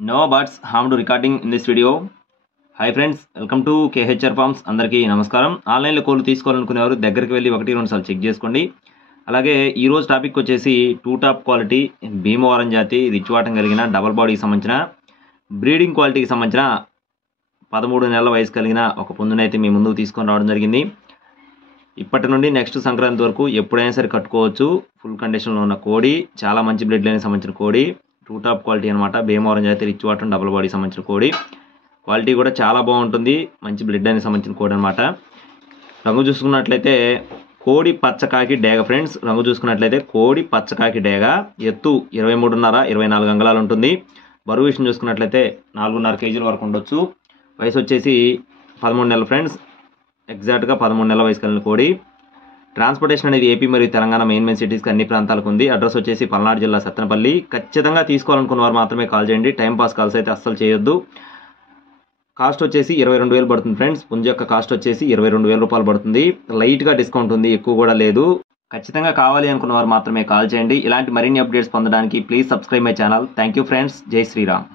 No buts harm to recording in this video. Hi friends, welcome to KHR Farms. అందరికీ నమస్కారం. ఆన్లైన్లో కోళ్ళు తీసుకోవాలనుకునేవారు దగ్గరికి వెళ్ళి 1-2 సార్లు చెక్ చేసుకోండి. అలాగే ఈరోజు టాపిక్ వచ్చేసి టూ టాప్ క్వాలిటీ భీమవరం జాతి రిచ్వాటం కలిగిన డబల్ బాడీకి సంబంధించిన బ్రీడింగ్ క్వాలిటీకి సంబంధించిన 13 నెలల వయసు కలిగిన ఒక పుంజునైతే మీ ముందుకు తీసుకొని రావడం జరిగింది. ఇప్పటి నుండి నెక్స్ట్ సంక్రాంతి వరకు ఎప్పుడైనా సరే కట్టుకోవచ్చు. ఫుల్ కండిషన్లో ఉన్న కోడి, చాలా మంచి బ్లడ్ లైన్కి సంబంధించిన కోడి, టూ టాప్ క్వాలిటీ అనమాట. భీమవరం జాతి రిచ్వాటం డబల్ బాడీకి సంబంధించిన కోడి. క్వాలిటీ కూడా చాలా బాగుంటుంది. మంచి బ్లడ్ లైన్కి సంబంధించిన కోడి అనమాట. రంగు చూసుకున్నట్లయితే కోడి పచ్చకాకి డేగ ఫ్రెండ్స్. రంగు చూసుకున్నట్లయితే కోడి పచ్చకాకి డేగ. ఎత్తు 23.5-24 అంగుళాలు ఉంటుంది. బరువు విషయం చూసుకున్నట్లయితే 4.5 కేజీల వరకు ఉండొచ్చు. వయసు వచ్చేసి 13 నెలలు ఫ్రెండ్స్. ఎగ్జాక్ట్గా 13 నెలల వయసు కలిగిన కోడి. ట్రాన్స్పోర్టేషన్ అనేది ఏపీ మరియు తెలంగాణ మెయిన్ సిటీస్కి అన్ని ప్రాంతాలకు ఉంది. అడ్రస్ వచ్చేసి పల్నాడు జిల్లా సత్తెనపల్లి. ఖచ్చితంగా తీసుకోవాలనుకున్న వారు మాత్రమే కాల్ చేయండి. టైం పాస్ కాల్స్ అయితే అస్సలు చేయొద్దు. కాస్ట్ వచ్చేసి 22,000 పడుతుంది ఫ్రెండ్స్. పుంజు యొక్క కాస్ట్ వచ్చేసి 22,000 రూపాయలు పడుతుంది. లైట్గా డిస్కౌంట్ ఉంది, ఎక్కువ కూడా లేదు. ఖచ్చితంగా కావాలి అనుకున్న వారు మాత్రమే కాల్ చేయండి. ఇలాంటి మరిన్ని అప్డేట్స్ పొందడానికి please subscribe my channel. Thank you friends. జై శ్రీరామ్.